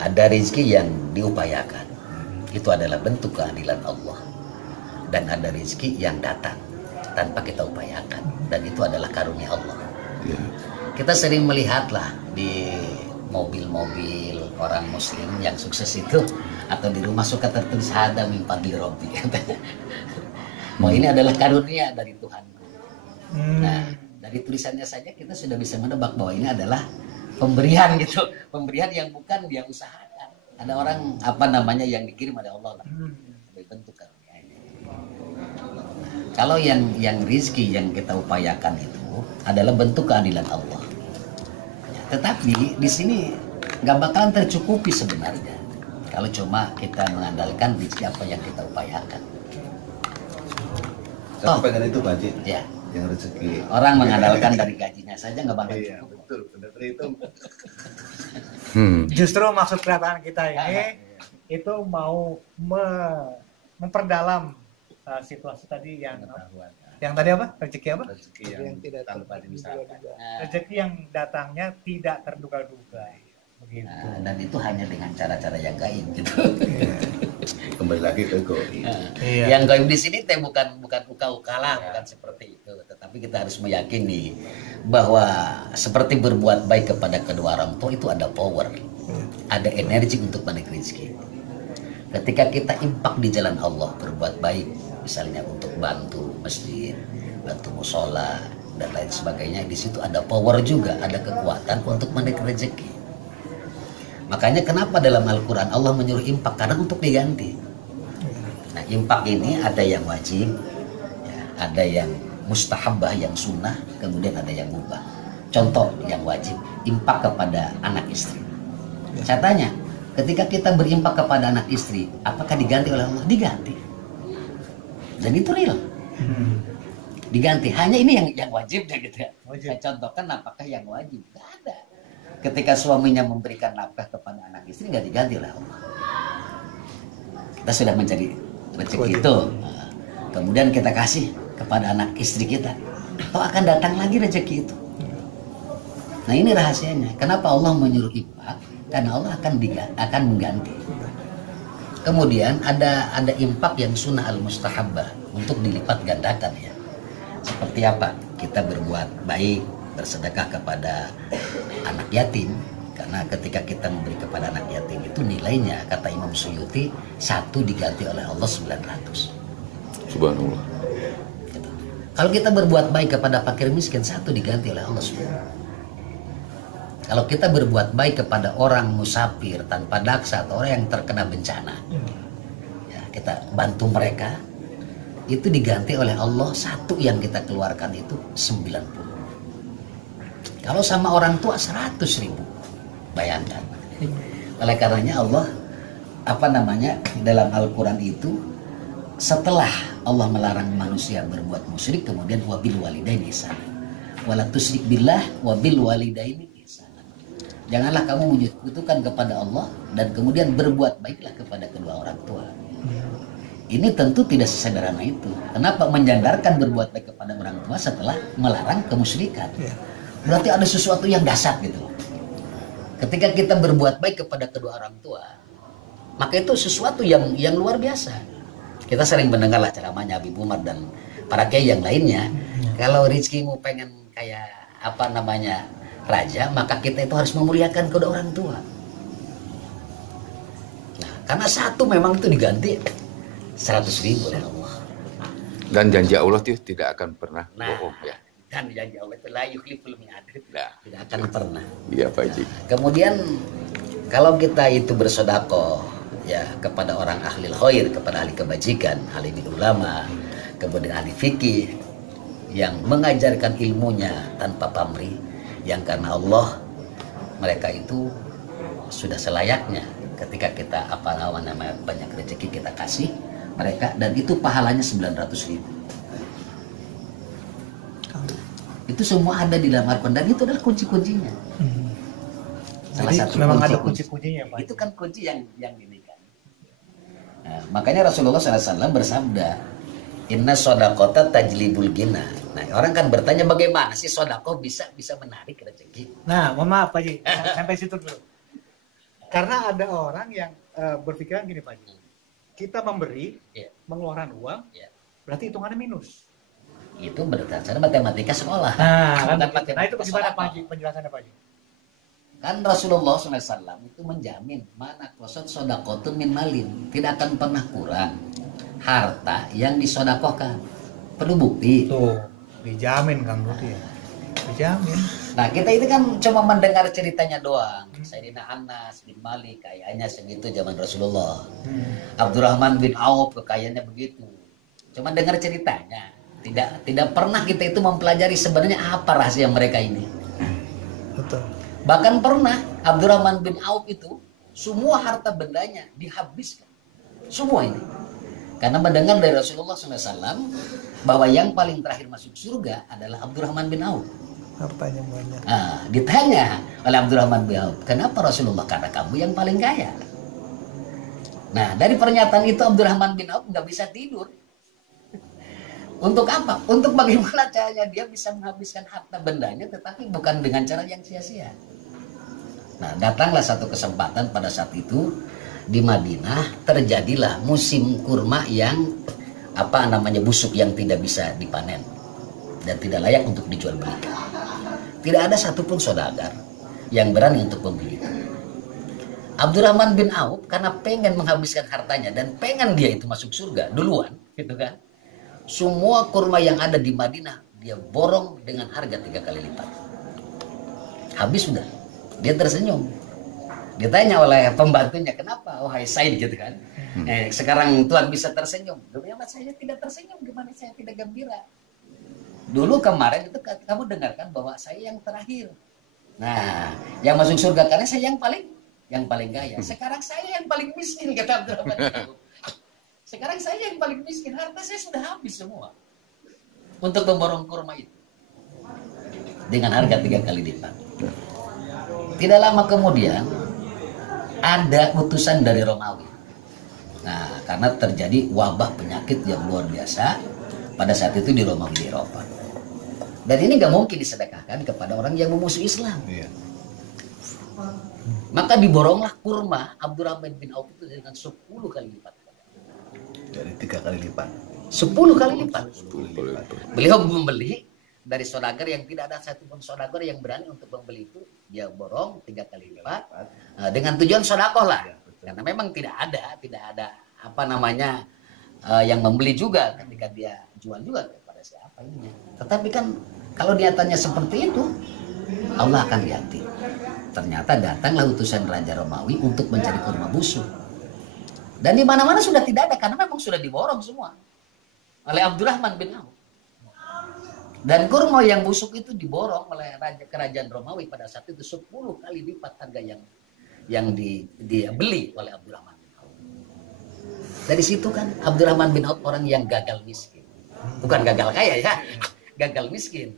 Ada rezeki yang diupayakan, itu adalah bentuk keadilan Allah. Dan ada rezeki yang datang tanpa kita upayakan, dan itu adalah karunia Allah. Ya. Kita sering melihatlah di mobil-mobil orang muslim yang sukses itu, atau di rumah suka tertulis hada min fadli rabbi. Oh ini adalah karunia dari Tuhan. Nah, dari tulisannya saja kita sudah bisa menebak bahwa ini adalah pemberian gitu, pemberian yang bukan dia usahakan. Ada orang apa namanya yang dikirim oleh Allah lah, sebagai bentuk karunia ini. Kalau yang rizki yang kita upayakan itu adalah bentuk keadilan Allah. Ya, tetapi di sini nggak bakalan tercukupi sebenarnya kalau cuma kita mengandalkan rizki apa yang kita upayakan. Saya pengen itu Pak Haji, Ya, yang rezeki. orang mengandalkan dari gajinya saja nggak bakal Iya, cukup. betul, benar itu. Justru maksud kedatangan kita ini itu mau memperdalam situasi tadi yang tadi apa? Rezeki apa? Rezeki yang tidak tanpa diusahakan. Nah, Rezeki yang datangnya tidak terduga-duga. Begitu. dan itu hanya dengan cara-cara yang gaib gitu. Kembali lagi ke goib. Iya. Yang gaib di sini teh bukan uka-uka lah, bukan seperti itu. Tetapi kita harus meyakini bahwa seperti berbuat baik kepada kedua orang tua itu ada power, ada energi untuk menaik rezeki. Ketika kita impak di jalan Allah, berbuat baik, misalnya untuk bantu masjid, bantu musola dan lain sebagainya, di situ ada power juga, ada kekuatan untuk menaik rezeki. Makanya kenapa dalam Al-Quran Allah menyuruh impak, karena untuk diganti. Nah, impak ini ada yang wajib, ya, ada yang mustahabah, yang sunnah, kemudian ada yang mubah. Contoh yang wajib, impak kepada anak istri. Saya tanya, ketika kita berimpak kepada anak istri, apakah diganti oleh Allah? Diganti. Dan itu real. Diganti. Hanya ini yang wajib deh gitu ya. Saya contohkan apakah yang wajib? Gak ada. Ketika suaminya memberikan nafkah kepada anak istri, nggak diganti oleh Allah. Kita sudah mencari rezeki itu. Kemudian kita kasih kepada anak istri kita. Toh akan datang lagi rezeki itu. Nah ini rahasianya. Kenapa Allah menyuruh infak? Karena Allah akan mengganti. Kemudian ada infak yang sunnah al-mustahabbah, untuk dilipat gandakan ya. Seperti apa? Kita berbuat baik, bersedekah kepada anak yatim. Karena ketika kita memberi kepada anak yatim itu nilainya, kata Imam Suyuti, 1 diganti oleh Allah 900. Subhanallah. Gitu. Kalau kita berbuat baik kepada fakir miskin, 1 diganti oleh Allah 10. Kalau kita berbuat baik kepada orang musafir tanpa daksa atau orang yang terkena bencana, ya, kita bantu mereka, itu diganti oleh Allah 1 yang kita keluarkan itu 90. Kalau sama orang tua 100.000, bayangkan. Oleh karenanya Allah dalam Al-Quran itu, setelah Allah melarang manusia berbuat musyrik, kemudian wabil walidaini ihsana, wala tusyrik billah wabil walidaini ihsana. Janganlah kamu menyekutukan kepada Allah, dan kemudian berbuat baiklah kepada kedua orang tua. Ini tentu tidak sesederhana itu. Kenapa menjandarkan berbuat baik kepada orang tua setelah melarang kemusyrikan? Berarti ada sesuatu yang dasar gitu. Ketika kita berbuat baik kepada kedua orang tua, maka itu sesuatu yang luar biasa. Kita sering mendengarlah ceramahnya Habib Umar dan para kiai yang lainnya. Kalau rizkimu pengen kayak raja, maka kita itu harus memuliakan kedua orang tua. Nah, karena 1 memang itu diganti 100.000 oleh Allah. Dan janji Allah itu tidak akan pernah bohong ya. Dan janji Allah itu la yukhliful mi'ad. Nah, Tidak akan pernah. iya Pak Haji. Kemudian kalau kita itu bersedekah ya kepada orang ahli khair, kepada ahli kebajikan, ahli ulama, kemudian ahli fikih yang mengajarkan ilmunya tanpa pamrih, yang karena Allah mereka itu sudah selayaknya ketika kita banyak rezeki kita kasih mereka, dan itu pahalanya 900.000. Itu semua ada di dalam Al-Quran, dan itu adalah kunci-kuncinya. Salah Jadi satu memang ada kunci. kunci-kuncinya Pak. Itu kan kunci yang ini kan. Nah, makanya Rasulullah SAW bersabda, Inna sodakota tajlibul gina. Nah, orang kan bertanya bagaimana sih sodakoh bisa menarik rezeki. Nah, mohon maaf Pak Haji, sampai situ dulu. Karena ada orang yang berpikiran gini Pak Haji, kita memberi, Ya. mengeluarkan uang, Ya. berarti hitungannya minus. Itu berdasarkan matematika sekolah. Nah, kan, Bukan nah itu matematika bagaimana sodakoh. Pak Haji, penjelasannya Pak Haji? Kan Rasulullah SAW itu menjamin mana kosot sodakotun min malin, tidak akan pernah kurang harta yang disodakohkan. Perlu bukti. Tuh, dijamin Kang Ruti ya. Dijamin. Nah, kita itu kan cuma mendengar ceritanya doang. Sayyidina Anas bin Malik kayaknya segitu zaman Rasulullah. Abdurrahman bin Auf kekayaannya begitu. Cuma dengar ceritanya. Tidak pernah kita itu mempelajari sebenarnya apa rahasia mereka ini. Betul. Bahkan pernah Abdurrahman bin Auf itu semua harta bendanya dihabiskan. Semua ini. Karena mendengar dari Rasulullah SAW bahwa yang paling terakhir masuk surga adalah Abdurrahman bin Auf. Hartanya banyak. Nah, ditanya oleh Abdurrahman bin Auf, kenapa Rasulullah? Karena kamu yang paling kaya. Nah, dari pernyataan itu Abdurrahman bin Auf nggak bisa tidur. Untuk apa? Untuk bagaimana caranya dia bisa menghabiskan harta bendanya, tetapi bukan dengan cara yang sia-sia. Nah, datanglah satu kesempatan pada saat itu di Madinah terjadilah musim kurma yang busuk yang tidak bisa dipanen dan tidak layak untuk dijual belikan. Tidak ada satupun saudagar yang berani untuk membeli itu. Abdurrahman bin Auf karena pengen menghabiskan hartanya dan pengen dia itu masuk surga duluan, gitu kan? Semua kurma yang ada di Madinah dia borong dengan harga 3 kali lipat. Habis sudah, dia tersenyum. Ditanya oleh pembantunya, kenapa? Wahai Said, gitu kan. Sekarang Tuhan bisa tersenyum. Dulu saya tidak tersenyum, gimana saya tidak gembira. Dulu kemarin itu kamu dengarkan bahwa saya yang terakhir. Nah, yang masuk surga karena saya yang paling kaya. Sekarang saya yang paling miskin, kata Abdurrahman. Sekarang saya yang paling miskin, harta saya sudah habis semua. Untuk memborong kurma itu. Dengan harga 3 kali lipat. Tidak lama kemudian, ada utusan dari Romawi. Nah, karena terjadi wabah penyakit yang luar biasa pada saat itu di Romawi di Eropa. Dan ini nggak mungkin disedekahkan kepada orang yang memusuhi Islam. Iya. Maka diboronglah kurma Abdurrahman bin Auf itu dengan 10 kali lipat. Dari 3 kali lipat. 10 kali lipat. Beliau membeli dari saudagar yang tidak ada satupun saudagar yang berani untuk membeli itu, dia borong 3 kali lipat dengan tujuan sodakoh lah. Karena memang tidak ada yang membeli juga ketika dia jual juga kepada siapa ini. Tetapi kan kalau niatannya seperti itu, Allah akan ganti. Ternyata datanglah utusan Raja Romawi untuk mencari kurma busuk. Dan di mana-mana sudah tidak ada karena memang sudah diborong semua oleh Abdurrahman bin Auf. Dan kurma yang busuk itu diborong oleh kerajaan Romawi pada saat itu 10 kali lipat harga yang dibeli oleh Abdurrahman bin Auf. Dari situ kan Abdurrahman bin Auf orang yang gagal miskin. Bukan gagal kaya ya, gagal miskin.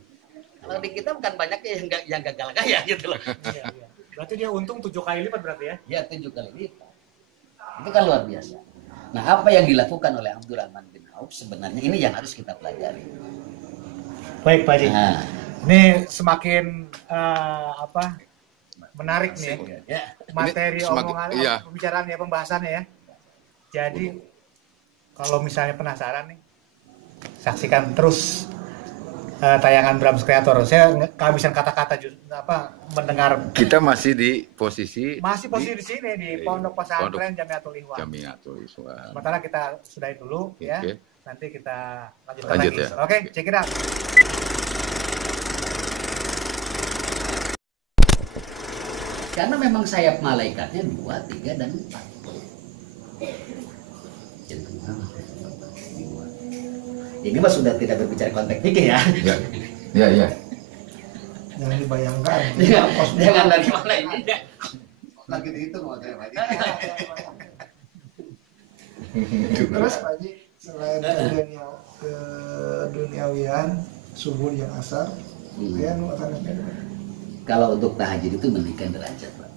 Kalau di kita bukan banyaknya yang gagal kaya gitu loh. Iya. Berarti dia untung 7 kali lipat berarti ya? Ya 7 kali lipat. Itu kan luar biasa. Nah, apa yang dilakukan oleh Abdurrahman bin Auf sebenarnya ini yang harus kita pelajari. Baik Pak Haji. Nah, Ini semakin menarik nih ya. ya. Materi Ini semakin- omongan, iya. pembicaraan ya, pembahasannya ya. Jadi kalau misalnya penasaran nih, saksikan terus tayangan Brams Creator. Saya kehabisan kata-kata mendengar. Kita masih di posisi Di sini di Pondok Pesantren Jamiatul Ikhwan. Jamiatul Ikhwan. Sementara kita sudahi dulu ya. Oke. Nanti kita lanjutkan Lanjut lagi. ya. Oke, check it out. Karena memang sayap malaikatnya 2, 3, dan 4. Ini mah sudah tidak berbicara konteks fikih ya. Ya. Jangan dibayangkan. Jangan dari mana ini. Lagi dihitung makanya Pak Haji. Terus Pak Haji, selain keduniawian, subuh yang asar, ya nu akan Kalau untuk tahajud itu menaikkan derajat, Pak.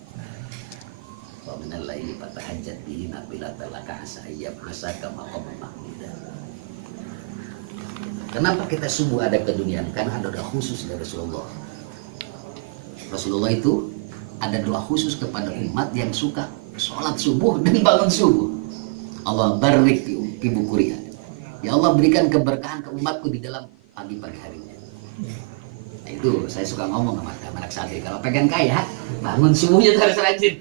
minal laili fatahajjat bihi nafilatan laka asa ayyab'asaka maqaman mahmuda. Kenapa kita subuh ada ke dunia? Karena ada doa khusus dari Rasulullah. Rasulullah itu ada doa khusus kepada umat yang suka sholat subuh dan bangun subuh. Allah barik fi bukuriha. Ya Allah berikan keberkahan ke umatku di dalam pagi-pagi harinya. Nah itu saya suka ngomong sama anak santri, kalau pengen kaya bangun subuhnya harus rajin.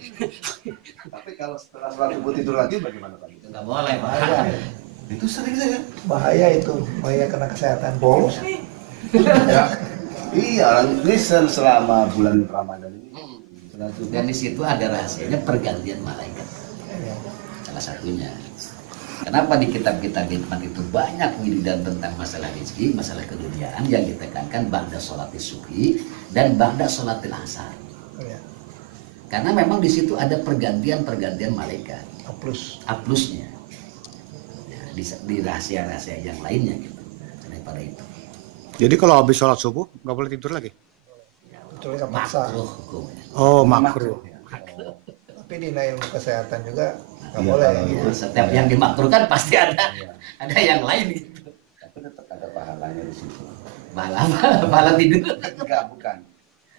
Tapi kalau setelah sholat subuh tidur lagi bagaimana Pak? Itu nggak boleh Pak. Itu sering saya. Bahaya itu, bahaya kena kesehatan. Bolos. Ya. Iya, ini selama bulan Ramadan ini. Sholat subuh. Dan di situ ada rahasianya pergantian malaikat. Salah satunya. Kenapa di kitab-kitab hikmat itu banyak wiridan tentang masalah rezeki, masalah keduniaan yang ditekankan ba'da sholatis subhi dan ba'da sholatil asar. Ya. Karena memang di situ ada pergantian malaikat. A plus. A plusnya. Ya, di rahasia-rahasia yang lainnya gitu. Daripada itu. Jadi kalau habis sholat subuh nggak boleh tidur lagi? Kecuali kapaksa. Makruh hukumnya. Oh, makruh. Tapi di ilmu kesehatan juga nggak Iya, boleh. kalau- Ya, setiap yang dimakruhkan pasti ada yang lain gitu. Tapi tetap ada pahalanya di situ. Pahala tidur. Enggak, bukan.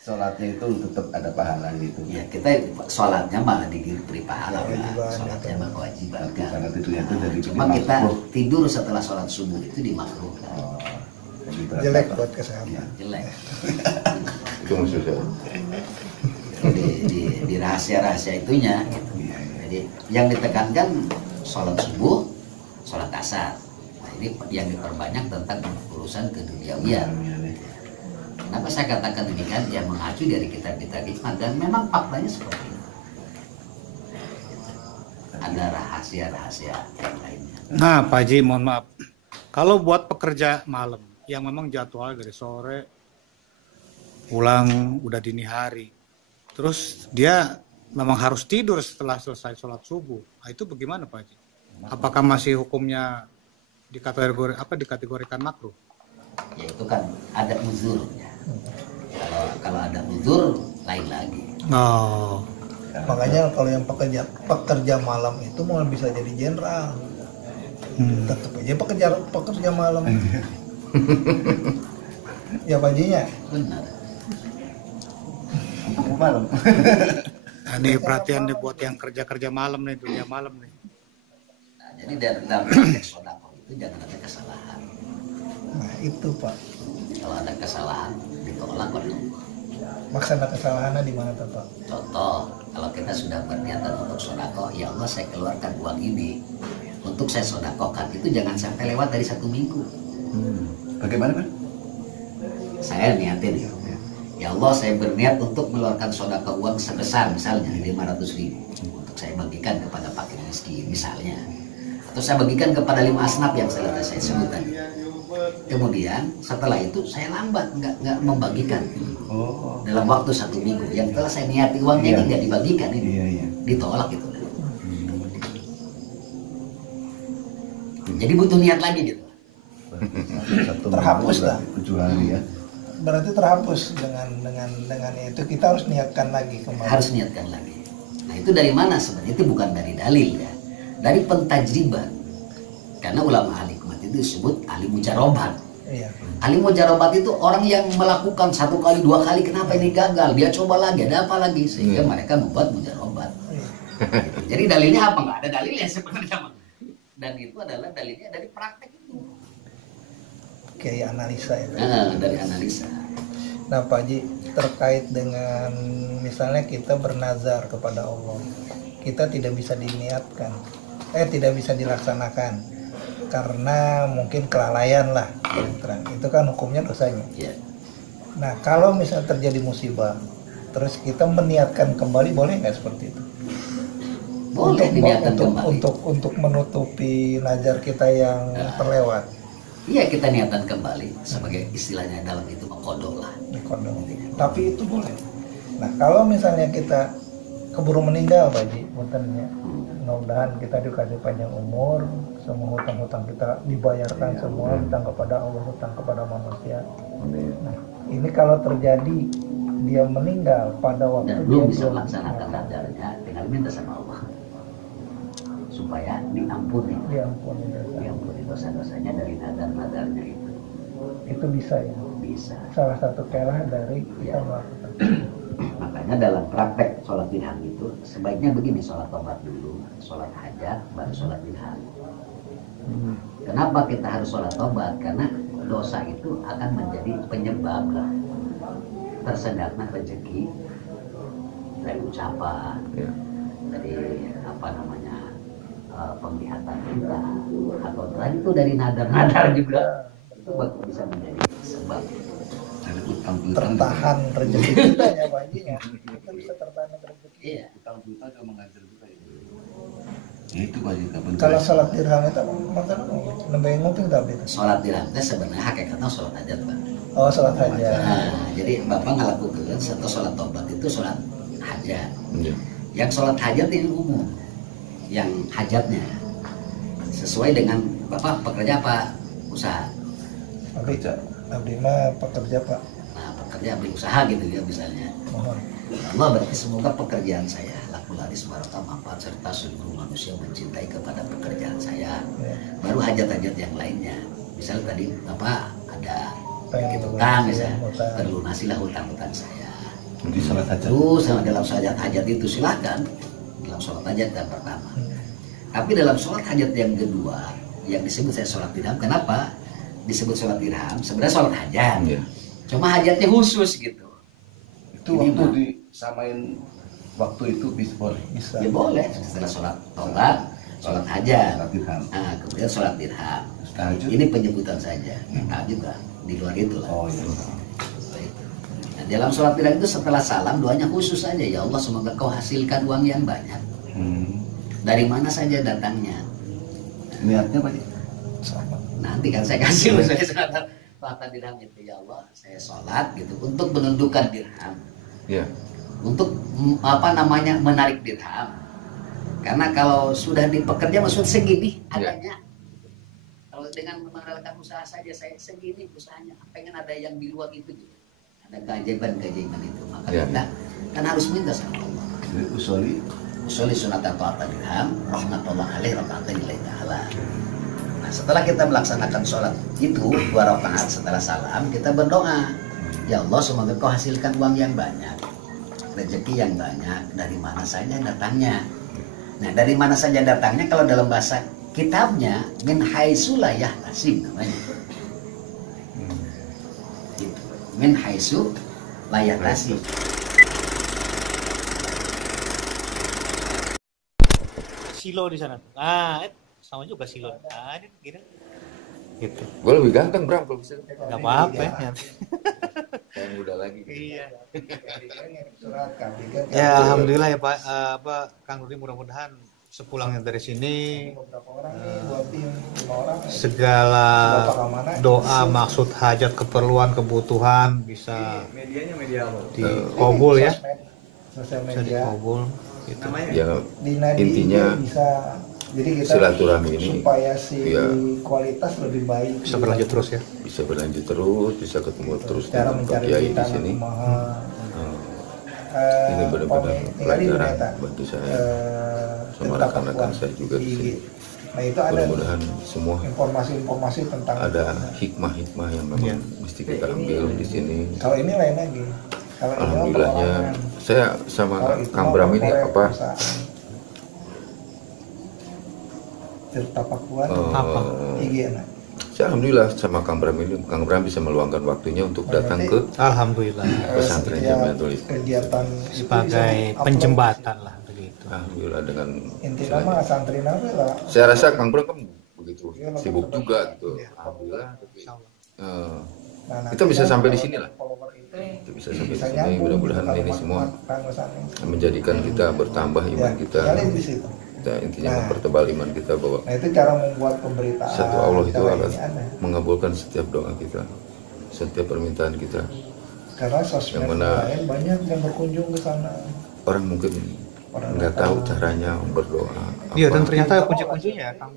Sholatnya itu tetap ada pahalanya itu. Ya kita sholatnya malah diberi pahala Pak. Kewajiban, Sholatnya mah kewajiban Tapi kan. karena tidurnya itu dari Cuma kita tidur setelah sholat subuh itu dimakruhkan. Oh, jadi berarti Jelek apa? buat kesehatan. Jelek. Itu maksud saya. Di rahasia-rahasia itunya gitu. Jadi yang ditekankan sholat subuh, sholat asar. Nah, ini yang diperbanyak tentang urusan keduniawian. Kenapa saya katakan demikian? Ya mengacu dari kitab-kitab hikmah dan memang faktanya seperti itu. Ada rahasia-rahasia yang lainnya. Nah, Pak Haji, mohon maaf. Kalau buat pekerja malam yang memang jadwal dari sore pulang udah dini hari, terus dia memang harus tidur setelah selesai sholat subuh. Nah, itu bagaimana Pak Haji? Apakah masih hukumnya dikategorikan makruh? Ya itu kan ada uzurnya. Kalau ada uzur lain lagi. Oh, Makanya kalau yang pekerja malam itu mau bisa jadi jenderal. Tetap aja pekerja malam. Ya Pak Hajinya. Benar. malam. nah, ini perhatian nih buat yang kerja malam nih, dunia malam nih. Nah, jadi dalam konteks sedekah itu jangan ada kesalahan. Nah itu Pak. Kalau ada kesalahan ditolak oleh Allah. Maksana kesalahannya di mana tuh Pak? Contoh, kalau kita sudah berniatan untuk sedekah, ya Allah saya keluarkan uang ini untuk saya sedekahkan, itu jangan sampai lewat dari 1 minggu. Bagaimana Pak? Saya niatin ya Allah saya berniat untuk mengeluarkan sedekah uang sebesar misalnya 500.000 untuk saya bagikan kepada fakir miskin misalnya, atau saya bagikan kepada 5 asnaf yang saya sebut tadi. Kemudian setelah itu saya lambat nggak membagikan dalam waktu 1 minggu yang telah saya niati uangnya ini nggak dibagikan ini, ditolak itu. Jadi butuh niat lagi gitu. Terhapus dah. 7 hari ya. Berarti terhapus dengan itu kita harus niatkan lagi kembali. Harus niatkan lagi. Nah itu dari mana sebenarnya? Itu bukan dari dalil ya, dari pentajriban. Karena ulama ahli hikmat itu disebut ahli mujarobat. Iya. Ahli mujarobat itu orang yang melakukan 1 kali 2 kali, kenapa ini gagal? Dia coba lagi, ada apa lagi? Sehingga mereka membuat mujarobat. Jadi dalilnya apa? Nggak ada dalilnya sebenarnya. Dan itu adalah dalilnya dari praktek itu. Kayak analisa ya. Dari analisa. Nah Pak Haji, terkait dengan misalnya kita bernazar kepada Allah, kita tidak bisa diniatkan, tidak bisa dilaksanakan karena mungkin kelalaian lah, itu kan hukumnya dosanya. Ya. Nah kalau misalnya terjadi musibah, terus kita meniatkan kembali, boleh nggak seperti itu? Boleh diniatkan kembali. Untuk menutupi nazar kita yang terlewat. Iya kita niatan kembali sebagai istilahnya dalam itu mengkodok lah. Kodok. Tapi itu boleh. Nah kalau misalnya kita keburu meninggal Pak Haji, puntennya, mudah-mudahan kita dikasih panjang umur, semua hutang-hutang kita dibayarkan semua, hutang kepada Allah, hutang kepada manusia. Nah ini kalau terjadi dia meninggal pada waktu dan dia belum bisa melaksanakan nadarnya, tinggal minta sama Allah supaya diampuni diampuni dosa-dosanya dari nadar-nadarnya itu bisa ya, bisa. salah satu kelah dari kita Ya. melakukan. Makanya dalam praktek sholat dirham itu sebaiknya begini, sholat tobat dulu, sholat hajat, baru sholat dirham. Kenapa kita harus sholat tobat? Karena dosa itu akan menjadi penyebab lah tersendatnya rezeki dari ucapan, Ya. dari apa namanya penglihatan kita, atau tadi itu dari nadar-nadar juga itu bisa menjadi sebab Dari utang-utang Tertahan rezeki kita ya Pak Haji ya, kita bisa tertahan rezeki. iya. utang-utang juga mengajar juga ya. Ya itu Pak Haji, kapan Kalau sholat dirham itu maksudnya lebih nguping tapi itu. Sholat dirham itu sebenarnya hakikatnya sholat hajat, Pak. Oh sholat hajat. Nah, jadi Bapak ngelakukan satu sholat tobat itu sholat hajat. Ya. Yang sholat hajat ini umum, yang hajatnya sesuai dengan Bapak pekerja apa usaha. Abdi mah pekerja Pak. Nah, pekerja berusaha gitu ya misalnya. Mohon. Allah berarti semoga pekerjaan saya laku laris barokah manfaat serta seluruh manusia mencintai kepada pekerjaan saya. Ya. Baru hajat-hajat yang lainnya. Misal tadi Bapak ada Pengen gitu utang lunasi, misalnya, utang. terlunasilah hutang-hutang saya. Di sholat hajat. Terus dalam sholat hajat itu silahkan dalam sholat hajat yang pertama. Tapi dalam sholat hajat yang kedua yang disebut saya sholat dirham, kenapa disebut sholat dirham? Sebenarnya sholat hajat, Ya. cuma hajatnya khusus gitu. Itu waktu disamain waktu itu bisa boleh. Bisa. Ya boleh setelah sholat tobat, sholat hajat, Sholat dirham. nah, kemudian sholat dirham. Tahajud. Ini penyebutan saja, nah, juga di luar itu lah. Oh iya. Nah, dalam sholat dirham itu setelah salam doanya khusus saja, ya Allah semoga kau hasilkan uang yang banyak. Dari mana saja datangnya. Niatnya Pak Haji. Sama. Nanti kan saya kasih saya sholat dirham itu, ya Allah saya sholat gitu untuk menundukkan dirham, Ya. untuk apa namanya menarik dirham. Karena kalau sudah dipekerja maksud segini adanya. Kalau dengan mengandalkan usaha saja saya segini usahanya, pengen ada yang di luar itu gitu. Ada keajaiban itu, maka Ya. kita kan harus minta sama Allah. Jadi usoli Usolli sunat ta'at dirham, rahmatullah alaih raka'atain lillahi ta'ala. Nah, setelah kita melaksanakan sholat itu 2 rakaat setelah salam, kita berdoa, ya Allah semoga kau hasilkan uang yang banyak, rezeki yang banyak, dari mana saja datangnya. Nah, dari mana saja datangnya kalau dalam bahasa kitabnya min haitsu la yahtasib namanya. Gitu. Min haitsu la yahtasib. Silo di sana. Ah, sama juga silo. Ah, ini gini. Gitu. Gue lebih ganteng Bram kalau bisa. Gak apa-apa ya. Kayak muda lagi. Iya. Surat kabingan. Ya alhamdulillah ya Pak, Kang Rudi mudah-mudahan sepulangnya dari sini Beberapa orang nih, 2 tim, 5 orang. segala Bapak Kamana. doa, maksud, hajat, keperluan, kebutuhan bisa Medianya media apa? dikabul ya, Sosial bisa media. dikabul. Gitu. Namanya? Ya Di Nadi intinya bisa. Jadi kita silaturahmi ini supaya si ya, kualitas lebih baik. Bisa berlanjut terus ya. bisa berlanjut terus, bisa ketemu terus Cara dengan Pak mencari Kiai di kita sini. Ini benar-benar pelajaran bagi saya sama rekan-rekan saya juga di sini. Nah itu ada Mudah-mudahan semua informasi-informasi tentang ada hikmah-hikmah yang memang mesti kita ambil di sini. Kalau ini lain lagi. Kalau ini Alhamdulillahnya perorangan. saya sama Kalau itu Kang Bram ini korek apa? perusahaan. Tirta Pakuan, Apa? IGN. Saya alhamdulillah sama Kang Bram ini, Kang Bram bisa meluangkan waktunya untuk datang ke Alhamdulillah pesantren Jamiatul Islam. Kegiatan itu sebagai bisa penjembatan lah begitu. Alhamdulillah dengan intinya mah santri nabi lah. saya rasa Kang Bram kan begitu Iya, sibuk juga gitu. Iya. Alhamdulillah. Insya Allah. Eh, Nah, kita bisa nanti sampai kan di sini lah. follower itu Kita bisa sampai di bisa sini. nyambung Mudah-mudahan gitu, ini kalau semua makna-makna. menjadikan kita bertambah Ya, iman kita. tinggalin di situ. Kita intinya Nah. mempertebal iman kita bahwa Nah itu cara membuat pemberitaan. satu Allah itu cara akan ini ada. mengabulkan setiap doa kita, setiap permintaan kita. Karena sosmed Yang mana- lain banyak yang berkunjung ke sana. Orang mungkin Orang nggak tahu caranya berdoa. Iya, apa. dan ternyata kunci-kuncinya ya, Kang.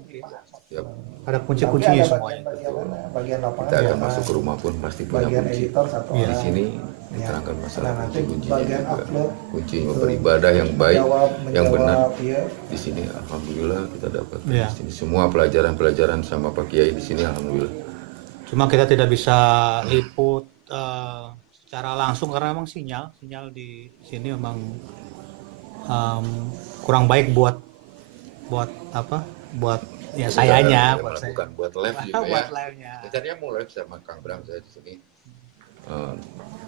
Tiap Ada Tapi kunci-kuncinya ada semuanya. bagian lapangan kita akan ya, masuk ke rumah pun pasti punya bagian kunci. editor satu Iya. Di orang. sini Ya. diterangkan masalah Nah, nanti kunci-kuncinya bagian juga. upload, Kunci Betul. beribadah yang baik, yang benar. ya. Di sini alhamdulillah kita dapat. Iya. Di sini semua pelajaran-pelajaran sama Pak Kiai di sini alhamdulillah. Cuma kita tidak bisa liput secara langsung karena memang sinyal di sini memang kurang baik buat apa? Buat ya sayanya, buat saya. bukan buat live juga ya. Buat live-nya. Tadinya mau live sama Kang Bram saya di sini.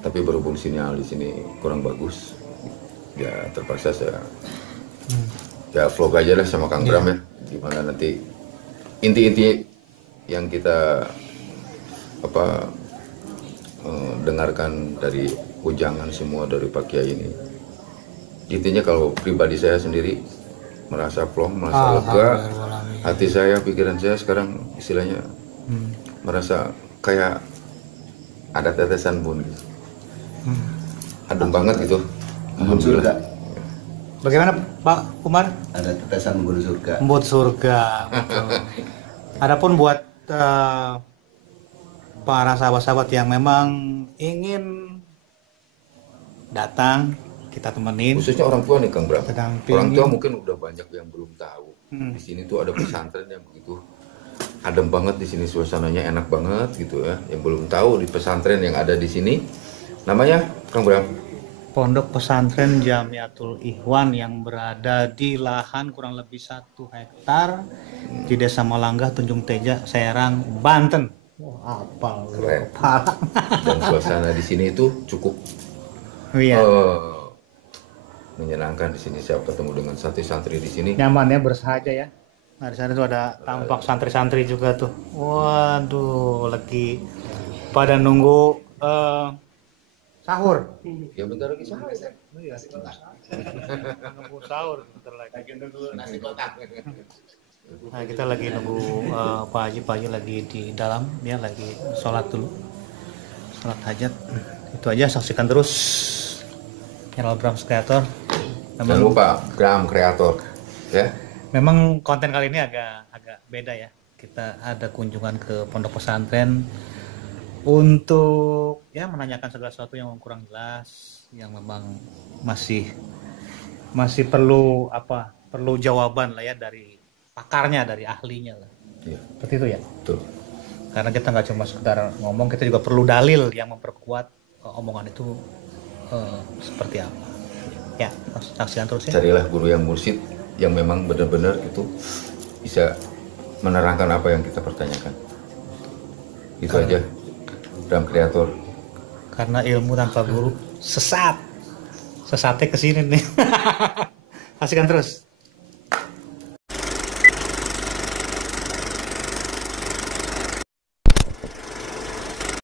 Tapi berhubung sinyal di sini kurang bagus, ya terpaksa saya ya vlog aja lah sama Kang Bram ya. Gimana nanti inti-inti yang kita dengarkan dari ujangan semua dari Pak Kiai ini. Intinya kalau pribadi saya sendiri merasa plong, merasa lega, hati saya, pikiran saya sekarang istilahnya merasa kayak ada tetesan bun gitu. Adem banget gitu. Embun surga. Bagaimana Pak Umar? Ada tetesan embun surga. Embun surga. Betul. Adapun buat para sahabat-sahabat yang memang ingin datang, kita temenin. Khususnya orang tua nih Kang Bram. Sedang Orang tua pingin. mungkin udah banyak yang belum tahu. Di sini tuh ada pesantren yang begitu adem banget di sini, suasananya enak banget gitu ya. Yang belum tahu di pesantren yang ada di sini namanya Kang Bram. Pondok Pesantren Jamiatul Ikhwan yang berada di lahan kurang lebih 1 hektar di Desa Malanggah, Tunjung Teja, Serang, Banten. Wah, apal. Keren. Parah. Dan suasana di sini itu cukup Iya. menyenangkan di sini. Saya ketemu dengan santri-santri di sini. Nyaman ya, bersahaja ya. Nah, di sana tuh ada tampak santri-santri juga tuh. Waduh, lagi pada nunggu sahur. Ya bentar lagi sahur. Iya. Nunggu sahur bentar lagi. Nasi kotak. Nah, kita lagi nunggu Pak Haji lagi di dalam, dia lagi sholat dulu, sholat hajat. Itu aja, saksikan terus channel Brams Creator. Jangan lupa Bram Kreator ya. Memang konten kali ini agak beda ya. Kita ada kunjungan ke pondok pesantren untuk ya menanyakan segala sesuatu yang kurang jelas, yang memang masih perlu jawaban lah ya dari pakarnya, dari ahlinya lah. Iya, Seperti itu ya. betul. Karena kita nggak cuma sekedar ngomong, kita juga perlu dalil yang memperkuat omongan itu seperti apa. Ya, saksikan terus ya. Carilah guru yang mursyid yang memang benar-benar itu bisa menerangkan apa yang kita pertanyakan. Itu aja. Bram Kreator. Karena ilmu tanpa guru sesatnya ke sini nih. Saksikan terus.